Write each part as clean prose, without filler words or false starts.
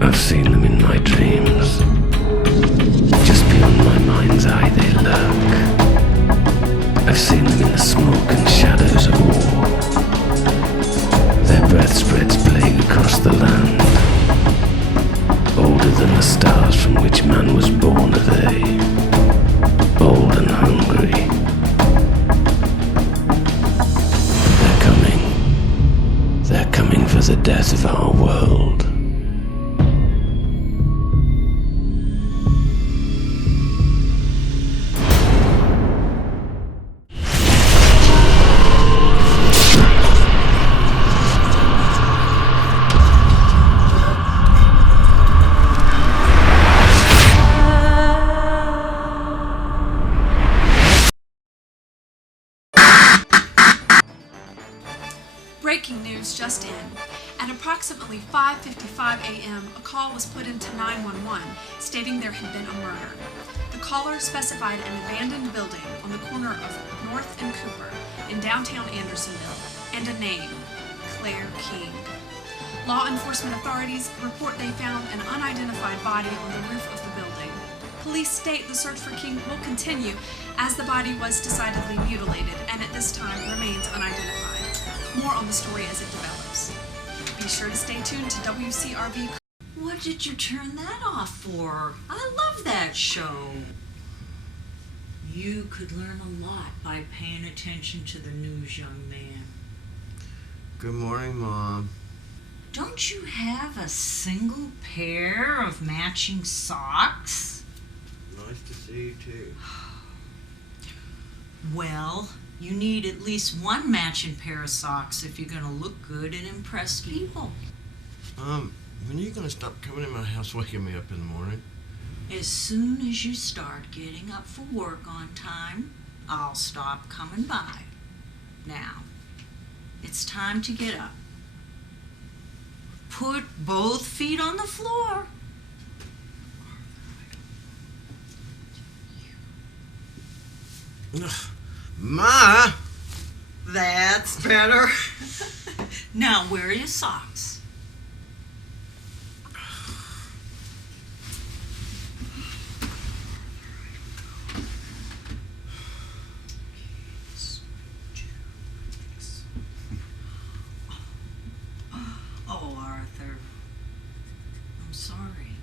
I've seen them in my dreams. Just beyond my mind's eye they lurk. I've seen them in the smoke and shadows of war. Their breath spreads plague across the land. Older than the stars from which man was born are they. Old and hungry. They're coming for the death of our world. Breaking news just in. At approximately 5:55 a.m., a call was put into 911 stating there had been a murder. The caller specified an abandoned building on the corner of North and Cooper in downtown Andersonville and a name, Claire King. Law enforcement authorities report they found an unidentified body on the roof of the building. Police state the search for King will continue as the body was decidedly mutilated and at this time remains unidentified. More on the story as it develops. Be sure to stay tuned to WCRV. What did you turn that off for? I love that show. You could learn a lot by paying attention to the news, young man. Good morning, Mom. Don't you have a single pair of matching socks? Nice to see you, too. Well, you need at least one matching pair of socks if you're going to look good and impress people. When are you going to stop coming in my house waking me up in the morning? As soon as you start getting up for work on time, I'll stop coming by. Now, it's time to get up. Put both feet on the floor. Ma! That's better. Now, where are your socks? Oh, Arthur. I'm sorry.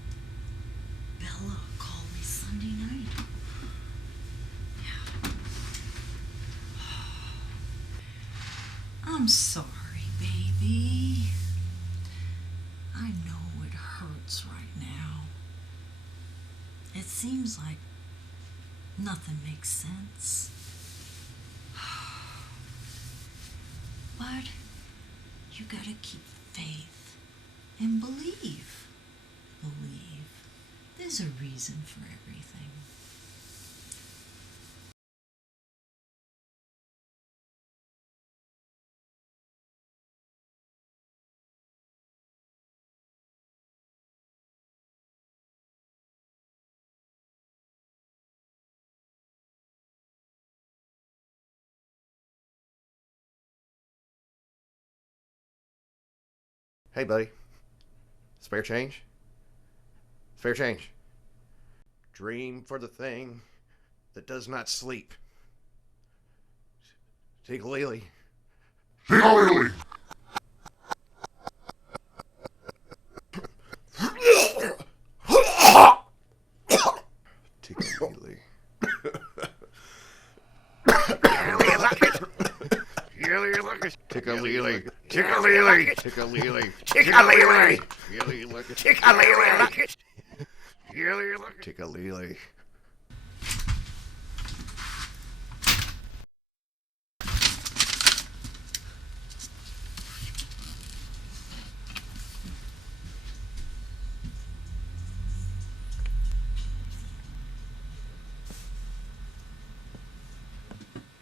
Bella called me Sunday night. I'm sorry, baby. I know it hurts right now. It seems like nothing makes sense. But you gotta keep faith and believe. Believe. There's a reason for everything. Hey, buddy. Spare change? Spare change. Dream for the thing that does not sleep. Tigalili. Tigalili. Tigalili. Tigalili. Tigalili. Tigalili. Tigalili. Tigalili. Tigalili. Tigalili.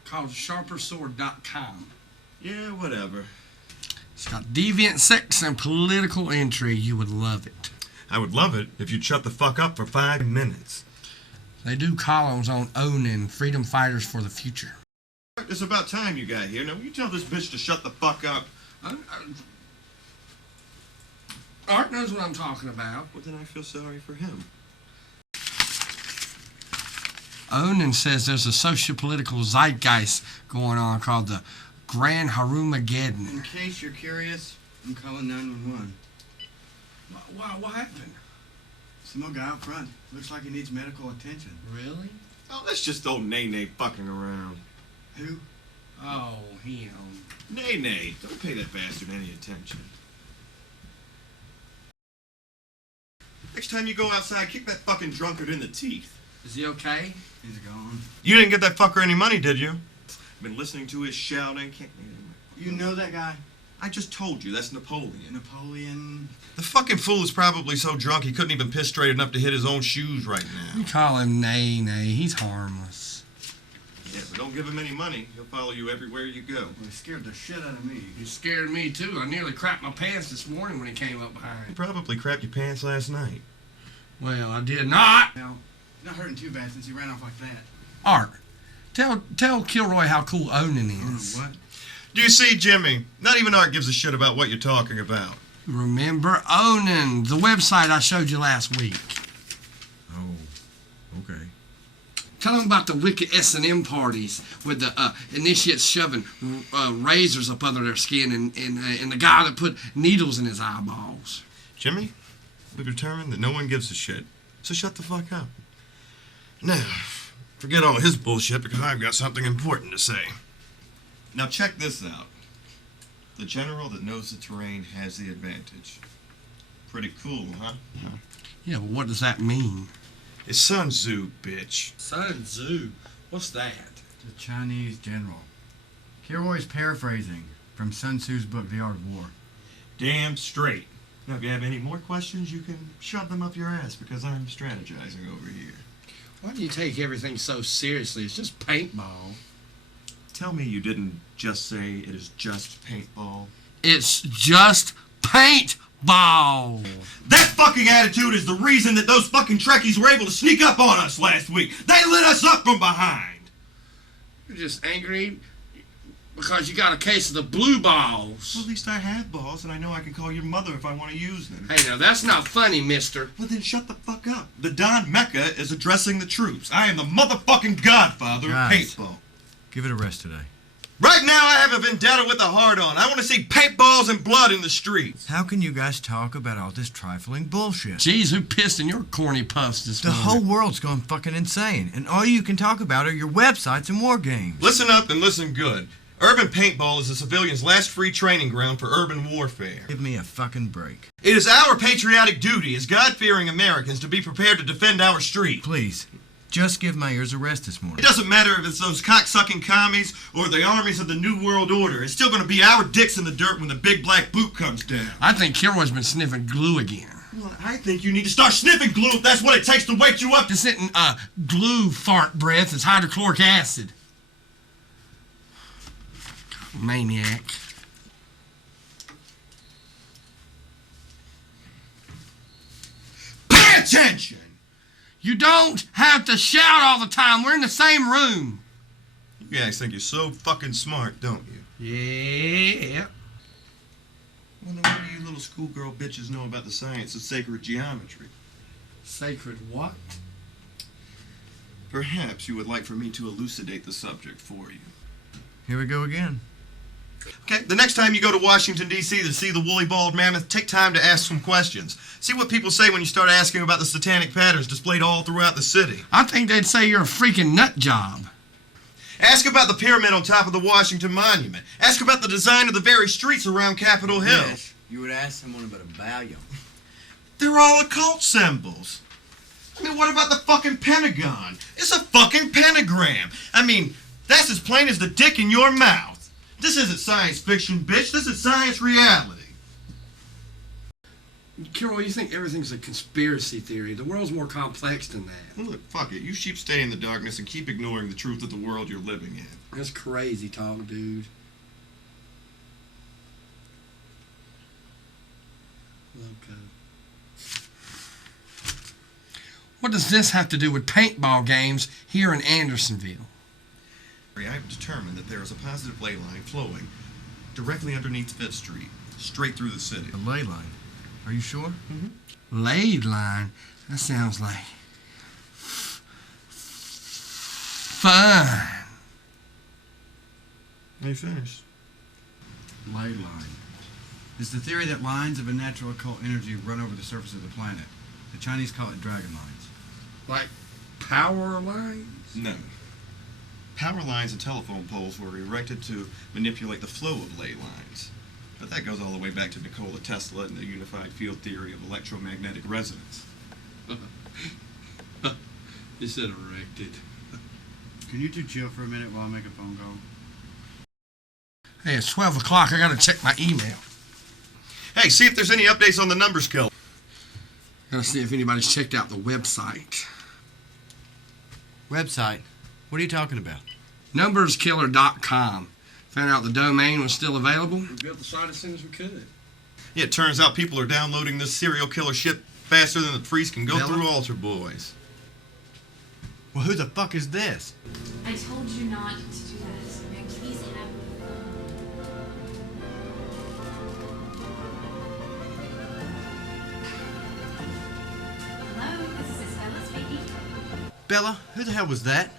Called sharpersword.com. Yeah, whatever. It's got deviant sex and political intrigue. You would love it. I would love it if you'd shut the fuck up for 5 minutes. They do columns on OWN and freedom fighters for the future. It's about time you got here. Now, will you tell this bitch to shut the fuck up? Art knows what I'm talking about. Well, then I feel sorry for him. Onan says there's a socio-political zeitgeist going on called the Grand Harumageddon. In case you're curious, I'm calling 911. What happened? Some old guy out front. Looks like he needs medical attention. Really? Oh, that's just old Nay fucking around. Who? Oh, him. Nay, don't pay that bastard any attention. Next time you go outside, kick that fucking drunkard in the teeth. Is he okay? He's gone. You didn't get that fucker any money, did you? Been listening to his shouting. You know that guy? I just told you, that's Napoleon. Napoleon. The fucking fool is probably so drunk he couldn't even piss straight enough to hit his own shoes right You now. call him Nay. He's harmless. Yeah, but don't give him any money. He'll follow you everywhere you go. Well, he scared the shit out of me. He scared me, too. I nearly crapped my pants this morning when he came up You behind. probably crapped your pants last night. Well, I did not. Now, not hurting too bad since he ran off like that. Art, tell Kilroy how cool Onan is. What? Do you see, Jimmy? Not even Art gives a shit about what you're talking about. Remember Onan, the website I showed you last week. Oh, okay. Tell him about the wicked S&M parties with the initiates shoving razors up under their skin and the guy that put needles in his eyeballs. Jimmy, we've determined that no one gives a shit, so shut the fuck up. Now, forget all his bullshit because I've got something important to say. Now check this out. The general that knows the terrain has the advantage. Pretty cool, huh? Yeah, well, what does that mean? It's Sun Tzu, bitch. Sun Tzu? What's that? The Chinese general. Kilroy's paraphrasing from Sun Tzu's book, The Art of War. Damn straight. Now, if you have any more questions, you can shove them up your ass because I'm strategizing over here. Why do you take everything so seriously? It's just paintball. Tell me you didn't just say it is just paintball. It's just paintball. That fucking attitude is the reason that those fucking Trekkies were able to sneak up on us last week. They lit us up from behind. You're just angry because you got a case of the blue balls. Well, at least I have balls, and I know I can call your mother if I want to use them. Hey, now that's not funny, mister. Well, then shut the fuck up. The Don Mecca is addressing the troops. I am the motherfucking godfather of Guys. paintball. Give it a rest today. Right now, I have a vendetta with a heart on. I want to see paintballs and blood in the streets. How can you guys talk about all this trifling bullshit? Jeez, who pissed in your corny puffs this The morning? whole world's gone fucking insane, and all you can talk about are your websites and war games. Listen up and listen good. Urban paintball is the civilian's last free training ground for urban warfare. Give me a fucking break. It is our patriotic duty as God-fearing Americans to be prepared to defend our street. Please, just give my ears a rest this It morning. doesn't matter if it's those cock-sucking commies or the armies of the New World Order. It's still going to be our dicks in the dirt when the big black boot comes down. I think Kilroy's been sniffing glue again. Well, I think you need to start sniffing glue if that's what it takes to wake you up. This isn't glue fart breath, it's hydrochloric acid. Maniac. Pay attention! You don't have to shout all the time. We're in the same room. You guys think you're so fucking smart, don't you? Yeah. Well, then what do you little schoolgirl bitches know about the science of sacred geometry? Sacred what? Perhaps you would like for me to elucidate the subject for you. Here we go again. Okay, the next time you go to Washington, D.C. to see the woolly bald mammoth, take time to ask some questions. See what people say when you start asking about the satanic patterns displayed all throughout the city. I think they'd say you're a freaking nut job. Ask about the pyramid on top of the Washington Monument. Ask about the design of the very streets around Capitol Hill. Yes, you would ask someone about a volume. They're all occult symbols. I mean, what about the fucking Pentagon? It's a fucking pentagram. I mean, that's as plain as the dick in your mouth. This isn't science fiction, bitch. This is science reality. Kilroy, you think everything's a conspiracy theory. The world's more complex than that. Well, look, fuck it. You sheep stay in the darkness and keep ignoring the truth of the world you're living in. That's crazy talk, dude. Loco. What does this have to do with paintball games here in Andersonville? I've determined that there is a positive ley line flowing directly underneath Fifth Street, straight through the city. A ley line. Are you sure? Laid line? That sounds like fun. Are you finished? Ley line. It's the theory that lines of a natural occult energy run over the surface of the planet. The Chinese call it dragon lines. Like power lines? No. Power lines and telephone poles were erected to manipulate the flow of ley lines. But that goes all the way back to Nikola Tesla and the unified field theory of electromagnetic resonance. You said erected. Can you two chill for a minute while I make a phone call? Hey, it's 12 o'clock. I gotta check my email. Hey, see if there's any updates on the numbers kill. Gotta see if anybody's checked out the website. Website? What are you talking about? Numberskiller.com. Found out the domain was still available. We built the site as soon as we could. Yeah, it turns out people are downloading this serial killer shit faster than the priest can go Bella? through altar boys. Well, who the fuck is this? I told you not to do that. May I please have the phone? Hello, this is Isabella speaking. Bella, who the hell was that?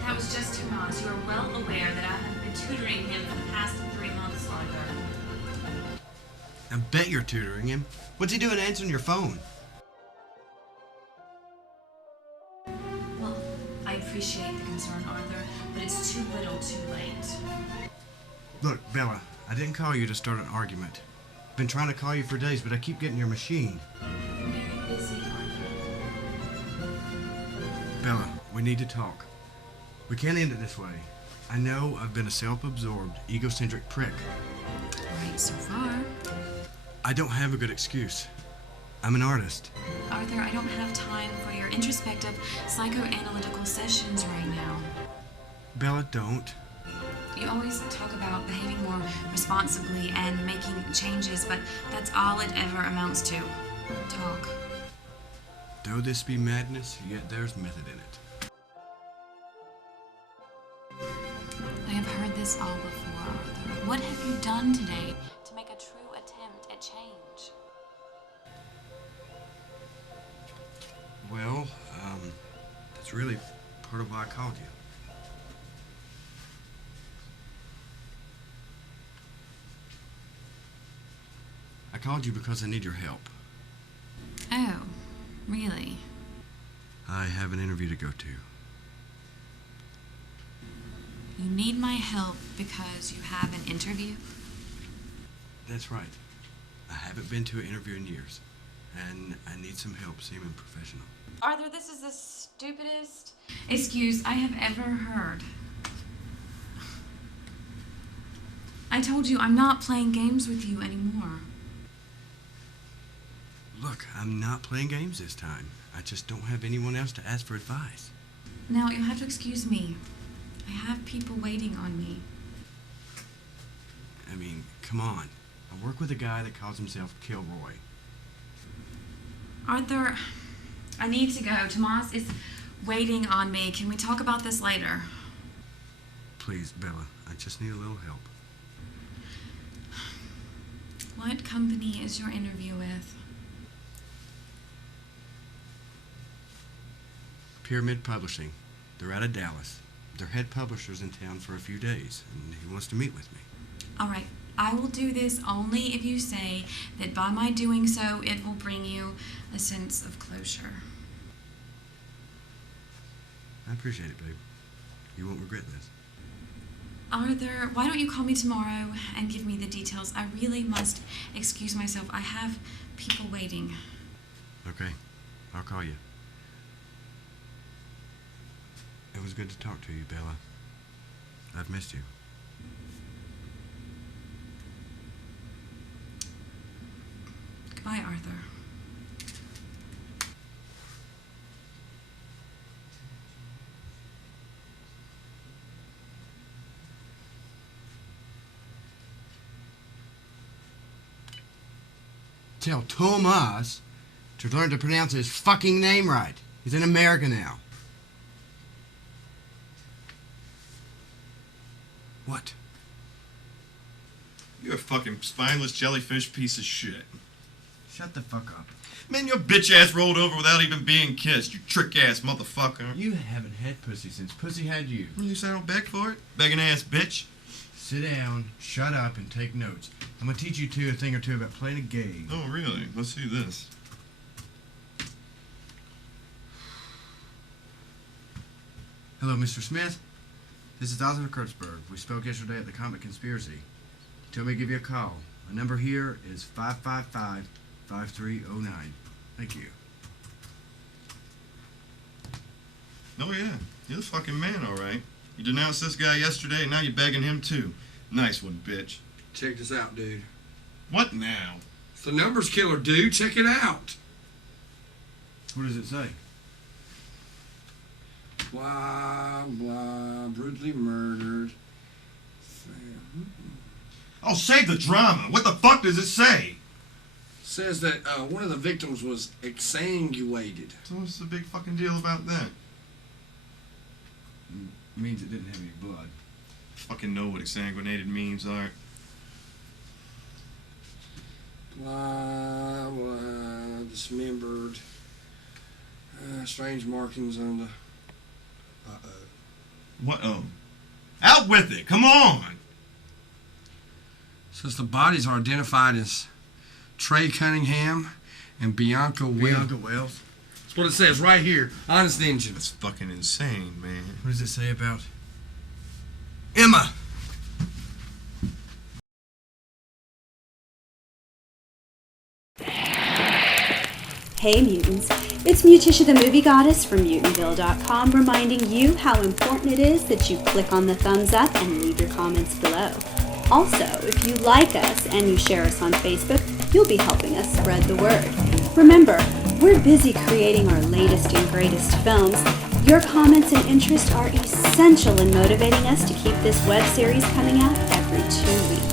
That was just Tomas. You are well aware that I have been tutoring him for the past 3 months, Arthur. I bet you're tutoring him. What's he doing answering your phone? Well, I appreciate the concern, Arthur, but it's too little too late. Look, Bella, I didn't call you to start an argument. I've been trying to call you for days, but I keep getting your machine. I'm very busy, Arthur. Bella, we need to talk. We can't end it this way. I know I've been a self-absorbed, egocentric prick. Right so far. I don't have a good excuse. I'm an artist. Arthur, I don't have time for your introspective, psychoanalytical sessions right now. Bella, don't. You always talk about behaving more responsibly and making changes, but that's all it ever amounts to. Talk. Though this be madness, yet there's method in it. I have heard this all before, Arthur. What have you done today to make a true attempt at change? Well, that's really part of why I called you. I called you because I need your help. Oh, really? I have an interview to go to. You need my help because you have an interview? That's right. I haven't been to an interview in years, and I need some help seeming professional. Arthur, this is the stupidest excuse I have ever heard. I told you I'm not playing games with you anymore. Look, I'm not playing games this time. I just don't have anyone else to ask for advice. Now, you'll have to excuse me. I have people waiting on me. I mean, come on. I work with a guy that calls himself Kilroy. Arthur, I need to go. Tomas is waiting on me. Can we talk about this later? Please, Bella, I just need a little help. What company is your interview with? Pyramid Publishing. They're out of Dallas. Their head publisher's in town for a few days, and he wants to meet with me. All right. I will do this only if you say that by my doing so, it will bring you a sense of closure. I appreciate it, babe. You won't regret this. Arthur, why don't you call me tomorrow and give me the details? I really must excuse myself. I have people waiting. Okay, I'll call you. It was good to talk to you, Bella. I've missed you. Goodbye, Arthur. Tell Tomas to learn to pronounce his fucking name right. He's in America now. What? You're a fucking spineless jellyfish piece of shit. Shut the fuck up. Man, your bitch ass rolled over without even being kissed, you trick ass motherfucker. You haven't had pussy since pussy had you. You say I don't beg for it? Begging ass bitch. Sit down, shut up, and take notes. I'm gonna teach you two a thing or two about playing a game. Oh, really? Let's see this. Hello, Mr. Smith. This is Osmond Kurtzberg. We spoke yesterday at the Comic Conspiracy. Tell me to give you a call. My number here is 555-5309. Thank you. Oh, yeah. You're the fucking man, all right. You denounced this guy yesterday, and now you're begging him, too. Nice one, bitch. Check this out, dude. What now? It's the numbers killer, dude. Check it out. What does it say? Blah, blah, brutally murdered. Oh, save the drama. What the fuck does it say? Says that one of the victims was exsanguinated. So what's the big fucking deal about that? Means it didn't have any blood. Fucking know what exsanguinated means, Art. Blah, blah, dismembered. Strange markings on the... What? Oh. Out with it. Come on. Says the bodies are identified as Trey Cunningham and Bianca Wells. Bianca Wells? That's what it says right here. Honest Engine. That's fucking insane, man. What does it say about Emma? Hey mutants, it's Mutisha the Movie Goddess from Mutantville.com reminding you how important it is that you click on the thumbs up and leave your comments below. Also, if you like us and you share us on Facebook, you'll be helping us spread the word. Remember, we're busy creating our latest and greatest films. Your comments and interest are essential in motivating us to keep this web series coming out every 2 weeks.